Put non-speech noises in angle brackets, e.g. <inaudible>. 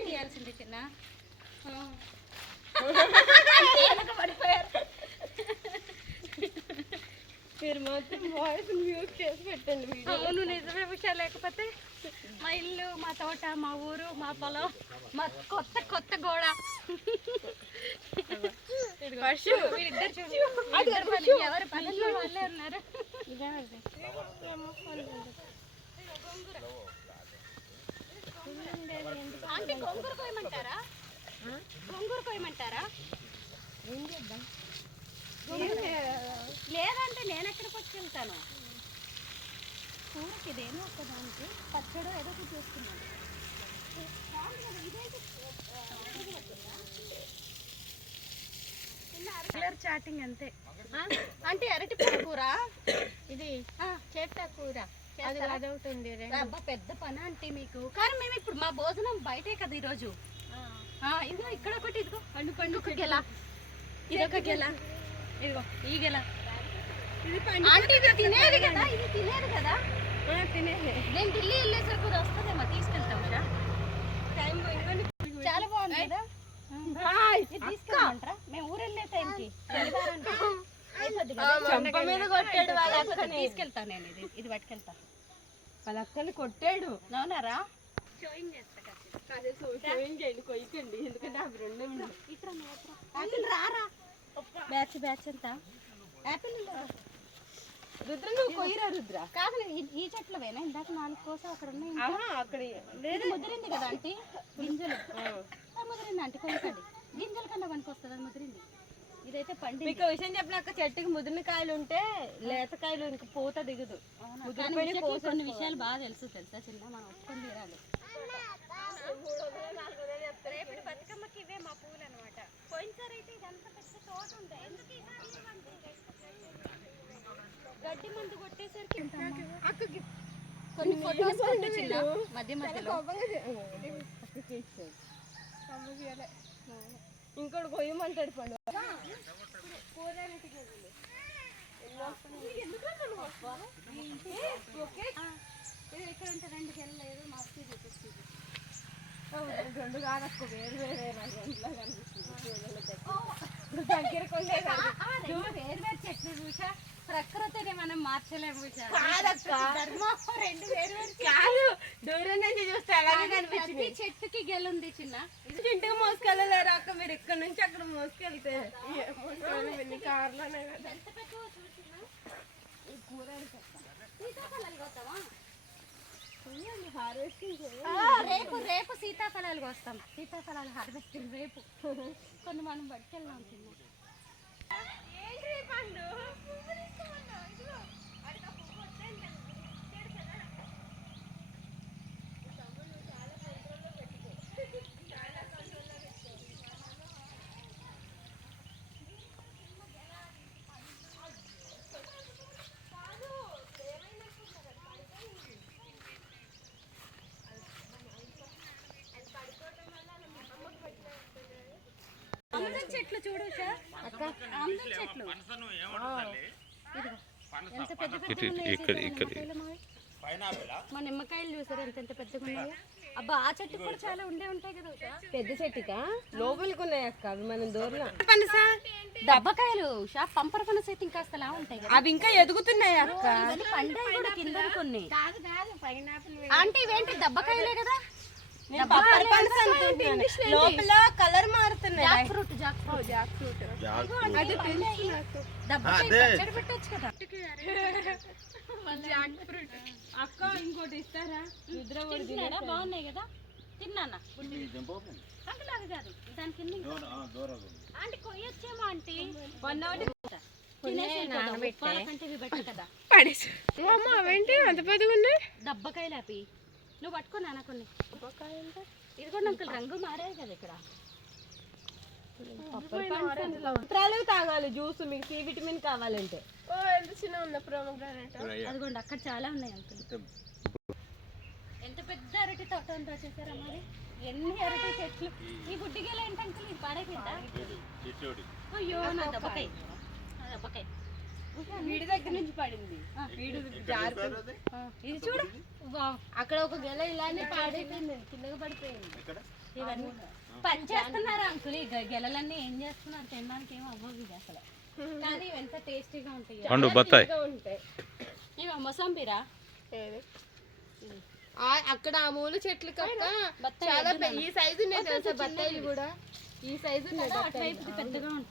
తీయాల్సింది చిన్న మీరు మాత్రం వాయిస్ మ్యూట్ చేసి పెట్టండి అవును నిజమే విషయం లేకపోతే మా ఇల్లు మా తోట మా ఊరు మా పొలం మా కొత్త కొత్త గోడ. ఎవరి పనుల్లో వాళ్ళే ఉన్నారు. గొంగూర కోయమంటారా? గొంగూర కోయమంటారా? లేదంటే నేను ఎక్కడికి వచ్చి వెళ్తాను? కూరకి ఇదేమో ఒక్కదానికి పచ్చడి ఏదో ఒకటి చాటింగ్ అంతే. అంటే అరటి కూర? ఇది చేత కూర. అది అబ్బా పెద్ద పని అంటే మీకు. కానీ మేము ఇప్పుడు మా భోజనం బయటే కదా ఈరోజు. ఆ, ఇదిగో ఇక్కడ ఒకటి ఇదిగో. పండు పండు గెల. ఇదొక గెల. ఇదిగో ఈ గెల. ఇది ఆంటీ ఇది తినేది కదా? ఇది తినేది కదా? తినేది. నేను ఢిల్లీ వెళ్ళేసరికి కూడా వస్తుందేమో తీసుకెళ్తాం కదా టైం పోయిందని చాలా బాగుంది కదా? తీసుకెళ్ళమంటారా? మేము ఊరు వెళ్ళే టైంకి? చంప మీద కొట్టాడు వాళ్ళ అక్కని. తీసుకెళ్తాను నేను ఇది ఇది పట్టుకెళ్తా. వాళ్ళ అక్కని కొట్టాడు. అవునారా షోయింగ్ చేస్తా కాసేపు. అదే సోషల్ చేయండి కొయ్యకండి. ఎందుకంటే అవి రెండు ఉన్నాయి ఇట్రా నువ్వు ఇట్రా. యాపిల్ రారా బ్యాచ్ బ్యాచ్ ఎంత? యాపిల్ లేదా? రుద్ర నువ్వు కొయ్యరా రుద్ర? కాదు ఈ- చెట్లవేనా? ఇందాక నాలుగు కోసం అక్కడ ఉన్నాయి ఇంకా. ఆహా అక్కడ ముదిరింది కదా ఆంటీ? గింజలు ఆ, ముదిరింది ఆంటీ కొనుక్కోండి గింజల కన్నా పనికి వస్తుంది అది ముదిరింది ఇదైతే పండి మీకు విషయం చెప్పినాక చెట్టుకి ముదిరిన కాయలు ఉంటే లేత కాయలు ఇంక పూత దిగదు. ముదిరిపోయిన కొన్ని విషయాలు బాగా తెలుసు తెలుసా చిన్న? మనం ఒప్పుకొని తీరాలి రేపటి బతుకమ్మకి ఇవే మా పూలు అనమాట పోయినసారి అయితే ఇదంతా పెద్ద తోట ఉండే. ఎందుకు ఈసారి ఇవ్వండి? గడ్డి మందు కొట్టేసరికి అక్కకి కొన్ని ఫోటోస్ మధ్య మధ్యలో. ఇంకోటి కొయ్యమంటాడు పండు ఎక్కడ రెండు గెలలేదు మా అక్క చూపిస్తుంది రెండు కాదక్క వేరు వేరే కనిపిస్తుంది? దగ్గరకు ఉండే వేరు వేరు చెట్లు చూసా. ప్రకృతిని మనం మార్చలేము రెండు వేరు వేరు కాదు దూరం నుంచి చూస్తే అలాగే కనిపించింది. చెట్టుకి గెలుంది చిన్న. ఇంటికి మోసుకెళ్ళలేరు అక్క మీరు ఇక్కడ నుంచి అక్కడ మోసుకెళ్తే కార్లోనే కదా ఎంత పెద్దవో చూసినా సీతాఫలాలు కోస్తావా హార్వెస్టింగ్ ఆ, రేపు రేపు సీతాఫలాలు కోస్తాం. సీతాఫలాలు హార్వెస్టింగ్ రేపు. <laughs> కొన్ని మనం పట్టుకెళ్దాం చిన్న చెట్లు చూడు చెట్లు. ఎంత పెద్ద మావి? మా నిమ్మకాయలు చూసారు? ఎంత ఎంత పెద్దగా ఉన్నాయో? అబ్బా ఆ చెట్టు కూడా చాలా ఉండే ఉంటాయి కదా ఉషా. పెద్ద చెట్టుకా? లోపలికి ఉన్నాయి అక్క అవి మనం దూరం దబ్బకాయలు ఉషా పంపర పనస అయితే ఇంకా అసలు ఉంటాయి కదా? అవి ఇంకా ఎదుగుతున్నాయి అక్క. పండాయి కూడా కింద కొన్ని. కాదు కాదు పైనాపిల్ అంటే ఇవేంటి దబ్బకాయలే కదా? పనస. లోపల కలర్ మారుతున్నాయి. Jackfruit jackfruit jackfruit అది. దబ్బకాయ పచ్చడి పెట్టొచ్చు కదా. జాక్ ఫ్రూట్ అక్క ఇంకోటి ఇస్తారా? తింటున్నాడా? బాగున్నాయి కదా. తిన్నానా అంకుల్ అది కాదు. దాని కొయ్యొచ్చేమో వన్ అవర్ తినేసి పడేసి. అవేంటి? అంత పెద్దగా ఉన్నాయి దబ్బకాయలు అవి. నువ్వు పట్టుకో నాన్న కొన్ని ఇదిగోండి అంకుల్ రంగు మారాయి కదా ఇక్కడ. పత్రాలు తాగాలి జ్యూస్ మీకు సి విటమిన్ కావాలంటే. ఓ ఎంత చిన్న ఉందా ప్రోమోగ్రానైట్ అదిగోండి అక్కడ చాలా ఉన్నాయి అంకుల్. ఎంత పెద్ద అరటి తోట ఉందో చూసారా మరి? ఎన్ని అరటి చెట్లు? ఈ గుడ్డిగేలు ఏంటి అంకుల్? ఇది పాడైపోయిందా? అయ్యో నా దెబ్బకాయ నా దెబ్బకాయ వీడి దగ్గర నుంచి పడింది. వీడు జారి ఆ, ఇది చూడు. అక్కడ ఒక గెల ఇలానే పాడైపోయింది. కిందగా పడిపోయింది. ఇవన్నీ పని చేస్తున్నారు అంకుల్. ఈ గెలలన్నీ ఏం చేస్తున్నారు? తినడానికి ఏం అవ్వవు <laughs> ఇవి అసలు. కానీ ఎంత టేస్టీగా ఉంటాయి. పండు బత్తాయి. ఉంటాయి. ఇవి మొసంబిరా ఏది? ఆ- అక్కడ ఆ మూల చెట్లు కక్క చాలా ఈ సైజు ఉన్నాయి తెలుసా బత్తాయిలు కూడా? ఈ సైజు. అటువైపు పెద్దగా ఉంటుంది.